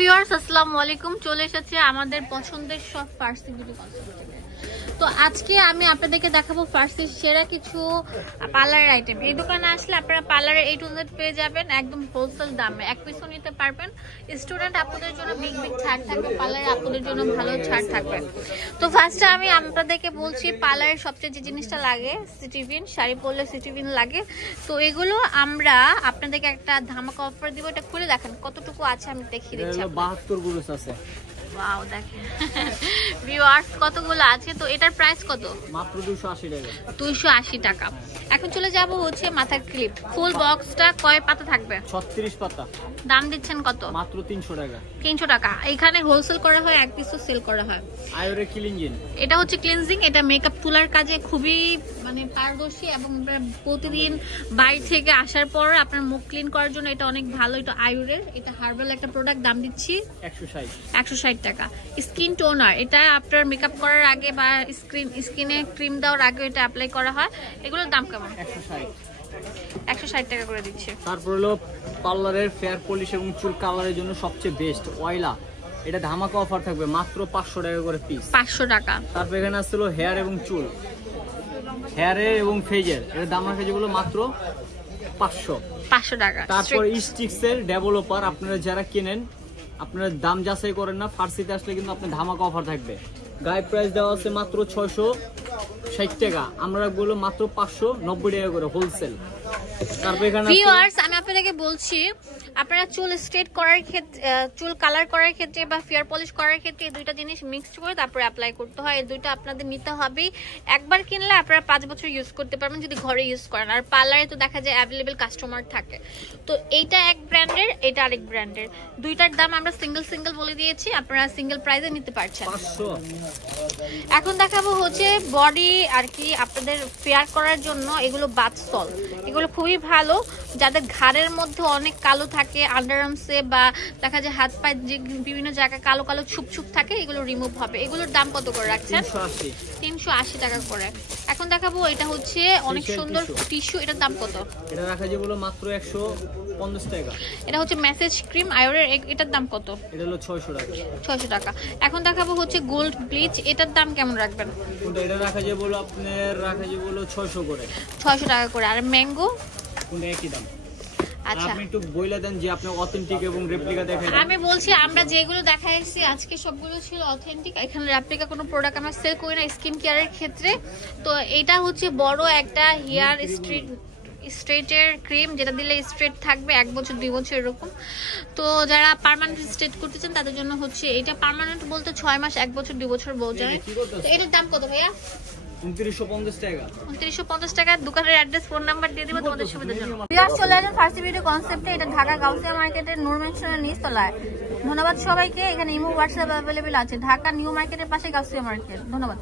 Viewers আসসালামু আলাইকুম, চলে এসেছে আমাদের পছন্দের সব ফার্সি বিউটি কনসেপ্ট। তো আজকে আমি আপনাদেরকে দেখাবো ফার্সি সেরা কিছু পার্লারের আইটেম। এই দোকানে আসলে আপনারা পার্লারের A to Z পেয়ে যাবেন একদম হোলসেল দামে, এক পিসও নিতে পারবেন। স্টুডেন্ট আপনাদের জন্য বিগ ছাড় থাকবে, পার্লারে আপনাদের জন্য ভালো ছাড় থাকবে। তো ফার্স্টে আমি আপনাদেরকে বলছি পার্লারের সবচেয়ে যে জিনিসটা লাগে সিটিভিন, শাড়ি পরলে সিটিভিন লাগে। তো এগুলো আমরা আপনাদেরকে একটা ধামাকা অফার দিব, এটা খুলে দেখেন কতটুকু আছে আমি দেখিয়ে দিচ্ছি। 72 গুলো আছে। ওয়াও, দেখেন ভিউয়ার্স কতগুলো আছে। তো এটার প্রাইস কত? মাত্র 280 টাকা। 280 টাকা। এখন চলে যাব হচ্ছে মাথার ক্লিপ। ফুল বক্সটা কয় পাতা থাকবে? 36 পাতা। দাম দিচ্ছেন কত? মাত্র 300 টাকা। 300 টাকা। এখানে হোলসেল করা হয়, এক পিসও সেল করা হয়। আয়োরে ক্লিনজিং, এটা হচ্ছে ক্লিনজিং, এটা মেকআপ তোলার কাজে খুবই পারদর্শী এবং প্রতিদিন বাইরে থেকে আসার পর আপনার মুখ ক্লিন করার জন্য এটা অনেক ভালো। এটা আয়ুরের, এটা হার্বাল একটা প্রোডাক্ট, দাম দিচ্ছি 160 টাকা। স্কিন টোনার, এটা আপনার মেকআপ করার আগে বা স্কিনে ক্রিম দেওয়ার আগে এটা অ্যাপ্লাই করা হয়। এগুলোর দাম কেমন? 160 টাকা করে দিচ্ছে। তারপর হলো পার্লারের ফেয়ার পলিশ এবং চুল কালারের জন্য সবচেয়ে বেস্ট অয়েলা, এটা ধামাকা অফার থাকবে মাত্র 500 টাকা করে পিস। 500 টাকা। তারপর এখানে আসছিল হেয়ার এবং চুল, হেয়ারের এবং ফেজের, এর দাম রাখা যেগুলো মাত্র 500 টাকা। তারপর স্টিক্সের ডেভেলপার, আপনারা যারা কেনেন আপনারা দাম যাচাই করেন না, ফার্সিতে আসলে কিন্তু আপনার ধামাকা অফার থাকবে। গায়ে প্রাইস দেওয়া আছে মাত্র 660 টাকা, আমরা বলবো মাত্র 590 টাকা করে হোলসেল। তারপর এখানে ভিউয়ার্স আমি আপনাদেরকে বলছি, আপনারা চুল স্ট্রেট করার ক্ষেত্রে, চুল কালার করার ক্ষেত্রে বা ফেয়ার পলিশ করার ক্ষেত্রে এই দুইটা জিনিস মিক্সড করে তারপরে অ্যাপ্লাই করতে হয়। এই দুইটা আপনাদের নিতে হবে। একবার কিনলে আপনারা 5 বছর ইউজ করতে পারবেন যদি ঘরে ইউজ করেন। আর পার্লারে তো দেখা যায় অ্যাভেলেবেল কাস্টমার থাকে। তো এইটা এক ব্র্যান্ডের, এটা আরেক ব্র্যান্ডের। দুইটার দাম আমরা সিঙ্গেল বলে দিয়েছি, আপনারা সিঙ্গেল প্রাইসে নিতে পারছেন। এখন দেখাবো হচ্ছে বডি আর কি আপনাদের ফেয়ার করার জন্য এগুলো বাথ সল্ট। এগুলো খুবই ভালো যাদের ঘাড়ের মধ্যে অনেক কালো থাকে, আন্ডারআর্মসে বা দেখা যায় হাত পায়ে যে বিভিন্ন জায়গায় কালো কালো ছুপ থাকে, এগুলো রিমুভ হবে। এগুলোর দাম কত করে রাখছেন? 380 টাকা করে। এখন দেখাবো এটা হচ্ছে অনেক সুন্দর টিস্যু, এটার দাম কত? এটা রাখা যায় বলো মাত্র 150 টাকা। এটা হচ্ছে মেসেজ ক্রিম আয়োরের, এটার দাম কত? এটা হলো 600 টাকা। 600 টাকা। এখন দেখাবো হচ্ছে গোল্ড ব্লিচ, এটার দাম কেমন রাখবেন? এটা রাখা যায় বলো আপনার রাখা যায় বলো 600 করে। 600 টাকা করে। আর ম্যাঙ্গো কোনটা একই দাম? আচ্ছা, আপনি একটু বইলা দেন যে আপনি অথেন্টিক এবং রেপ্লিকা দেখাই। আমি বলছি আমরা যেগুলো দেখাইছি আজকে সবগুলো ছিল অথেন্টিক, এখানে রেপ্লিকা কোনো প্রোডাক্ট আমরা সেল করি না স্কিন কেয়ারের ক্ষেত্রে। তো এটা হচ্ছে বড় একটা হেয়ার স্ট্রেটের ক্রিম, যেটা দিলে স্ট্রেট থাকবে 1 বছর 2 বছর এরকম। তো যারা পার্মানেন্ট স্ট্রেট করতে চান তাদের জন্য হচ্ছে এটা পার্মানেন্ট বলতে 6 মাস 1 বছর 2 বছর বলতে। তো এটার দাম কত ভাইয়া? 2950 টাকা। 2950 টাকা। দোকানের অ্যাড্রেস ফোন নাম্বার দিয়ে দিব তোমাদের সুবিধার জন্য। ভিউয়ার্স চলে আসেন ফার্সি ভিডিও কনসেপ্টে, এটা ঢাকা গাউসিয়া মার্কেটের নূর মেনশনের নিচতলায়। ধন্যবাদ সবাইকে। এখানে ইমো হোয়াটসঅ্যাপ অ্যাভেলেবেল আছে। ঢাকা নিউ মার্কেটের পাশে গাউসিয়া মার্কেট। ধন্যবাদ।